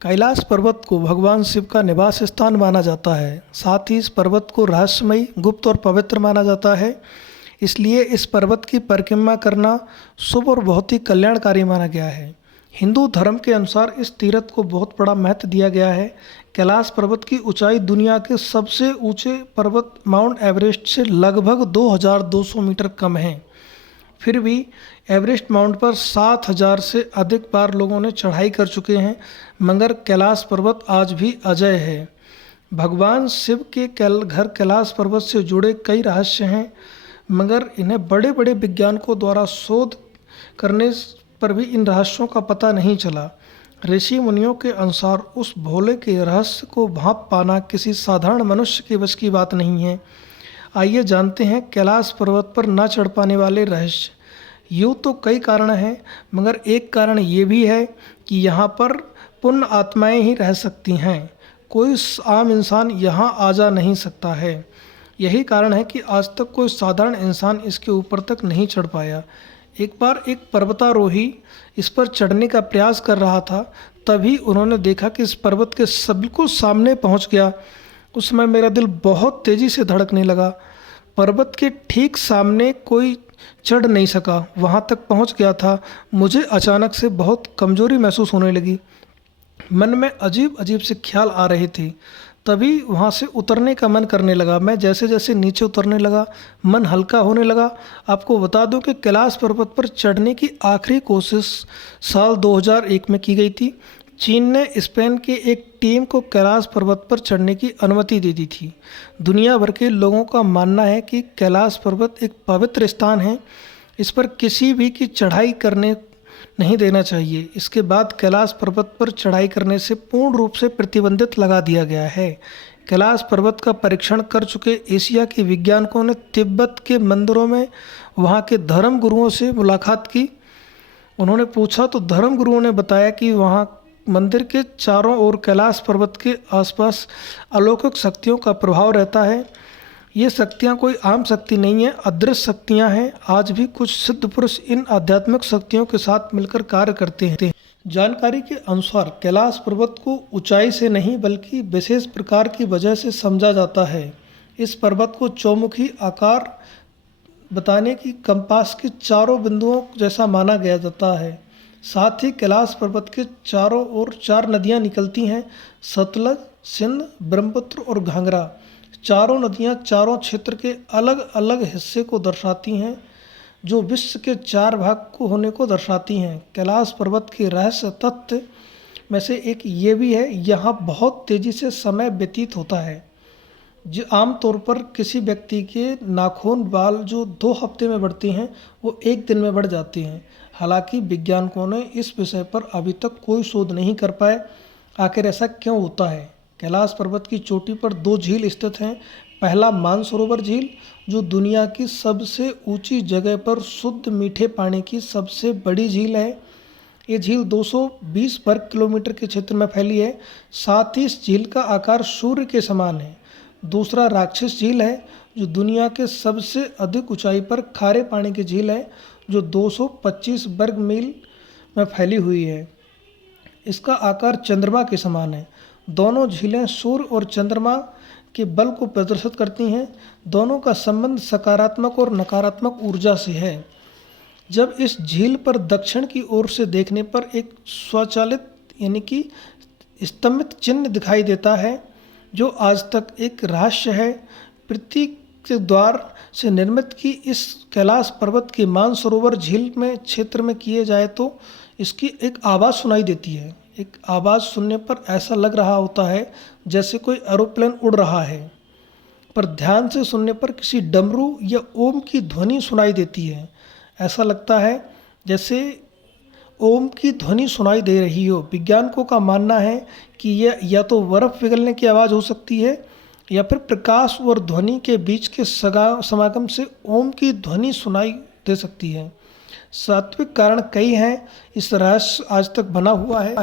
कैलाश पर्वत को भगवान शिव का निवास स्थान माना जाता है। साथ ही इस पर्वत को रहस्यमयी, गुप्त और पवित्र माना जाता है। इसलिए इस पर्वत की परिक्रमा करना शुभ और बहुत ही कल्याणकारी माना गया है। हिंदू धर्म के अनुसार इस तीर्थ को बहुत बड़ा महत्व दिया गया है। कैलाश पर्वत की ऊंचाई दुनिया के सबसे ऊंचे पर्वत माउंट एवरेस्ट से लगभग 2200 मीटर कम है। फिर भी एवरेस्ट माउंट पर 7000 से अधिक बार लोगों ने चढ़ाई कर चुके हैं, मगर कैलाश पर्वत आज भी अजय है। भगवान शिव के घर कैलाश पर्वत से जुड़े कई रहस्य हैं, मगर इन्हें बड़े बड़े वैज्ञानिकों द्वारा शोध करने पर भी इन रहस्यों का पता नहीं चला। ऋषि मुनियों के अनुसार उस भोले के रहस्य को भांप पाना किसी साधारण मनुष्य के बस की बात नहीं है। आइए जानते हैं कैलाश पर्वत पर न चढ़ पाने वाले रहस्य। यूँ तो कई कारण हैं, मगर एक कारण ये भी है कि यहाँ पर पुण्य आत्माएं ही रह सकती हैं। कोई आम इंसान यहाँ आ जा नहीं सकता है। यही कारण है कि आज तक कोई साधारण इंसान इसके ऊपर तक नहीं चढ़ पाया। एक बार एक पर्वतारोही इस पर चढ़ने का प्रयास कर रहा था, तभी उन्होंने देखा कि इस पर्वत के बिल्कुल सामने पहुँच गया। उस समय मेरा दिल बहुत तेज़ी से धड़कने लगा। पर्वत के ठीक सामने कोई चढ़ नहीं सका, वहाँ तक पहुँच गया था। मुझे अचानक से बहुत कमज़ोरी महसूस होने लगी। मन में अजीब अजीब से ख्याल आ रहे थे। तभी वहाँ से उतरने का मन करने लगा। मैं जैसे जैसे नीचे उतरने लगा, मन हल्का होने लगा। आपको बता दूं कि कैलाश पर्वत पर चढ़ने की आखिरी कोशिश साल 2001 में की गई थी। चीन ने स्पेन के एक टीम को कैलाश पर्वत पर चढ़ने की अनुमति दे दी थी। दुनिया भर के लोगों का मानना है कि कैलाश पर्वत एक पवित्र स्थान है। इस पर किसी भी की चढ़ाई करने नहीं देना चाहिए। इसके बाद कैलाश पर्वत पर चढ़ाई करने से पूर्ण रूप से प्रतिबंधित लगा दिया गया है। कैलाश पर्वत का परीक्षण कर चुके एशिया के वैज्ञानिकों ने तिब्बत के मंदिरों में वहाँ के धर्म गुरुओं से मुलाकात की। उन्होंने पूछा तो धर्म गुरुओं ने बताया कि वहाँ मंदिर के चारों ओर कैलाश पर्वत के आसपास अलौकिक शक्तियों का प्रभाव रहता है। ये शक्तियाँ कोई आम शक्ति नहीं है, अदृश्य शक्तियाँ हैं। आज भी कुछ सिद्ध पुरुष इन आध्यात्मिक शक्तियों के साथ मिलकर कार्य करते हैं। जानकारी के अनुसार कैलाश पर्वत को ऊंचाई से नहीं बल्कि विशेष प्रकार की वजह से समझा जाता है। इस पर्वत को चौमुखी आकार बताने की कंपास के चारों बिंदुओं जैसा माना गया जाता है। साथ ही कैलाश पर्वत के चारों ओर 4 नदियाँ निकलती हैं, सतलज, सिंध, ब्रह्मपुत्र और घाघरा। चारों नदियाँ चारों क्षेत्र के अलग अलग हिस्से को दर्शाती हैं, जो विश्व के 4 भाग को होने को दर्शाती हैं। कैलाश पर्वत के रहस्य तथ्य में से एक ये भी है, यहाँ बहुत तेज़ी से समय व्यतीत होता है। जो आमतौर पर किसी व्यक्ति के नाखून बाल जो 2 हफ्ते में बढ़ते हैं, वो 1 दिन में बढ़ जाते हैं। हालांकि वैज्ञानिकों ने इस विषय पर अभी तक कोई शोध नहीं कर पाए, आखिर ऐसा क्यों होता है। कैलाश पर्वत की चोटी पर 2 झील स्थित हैं। पहला मानसरोवर झील, जो दुनिया की सबसे ऊंची जगह पर शुद्ध मीठे पानी की सबसे बड़ी झील है। ये झील 220 वर्ग किलोमीटर के क्षेत्र में फैली है। साथ ही इस झील का आकार सूर्य के समान है। दूसरा राक्षस झील है, जो दुनिया के सबसे अधिक ऊंचाई पर खारे पानी की झील है, जो 225 वर्ग मील में फैली हुई है। इसका आकार चंद्रमा के समान है। दोनों झीलें सूर्य और चंद्रमा के बल को प्रदर्शित करती हैं। दोनों का संबंध सकारात्मक और नकारात्मक ऊर्जा से है। जब इस झील पर दक्षिण की ओर से देखने पर एक स्वचालित यानी कि स्तंभित चिन्ह दिखाई देता है, जो आज तक एक रहस्य है। पृथ्वी के द्वार से निर्मित की इस कैलाश पर्वत के मानसरोवर झील में क्षेत्र में किए जाए तो इसकी एक आवाज़ सुनाई देती है। एक आवाज़ सुनने पर ऐसा लग रहा होता है जैसे कोई एरोप्लेन उड़ रहा है, पर ध्यान से सुनने पर किसी डमरू या ओम की ध्वनि सुनाई देती है। ऐसा लगता है जैसे ओम की ध्वनि सुनाई दे रही हो। वैज्ञानिकों का मानना है कि यह या तो बर्फ़ पिघलने की आवाज़ हो सकती है, या फिर प्रकाश और ध्वनि के बीच के समागम से ओम की ध्वनि सुनाई दे सकती है। सात्विक कारण कई हैं। इस रहस्य आज तक बना हुआ है।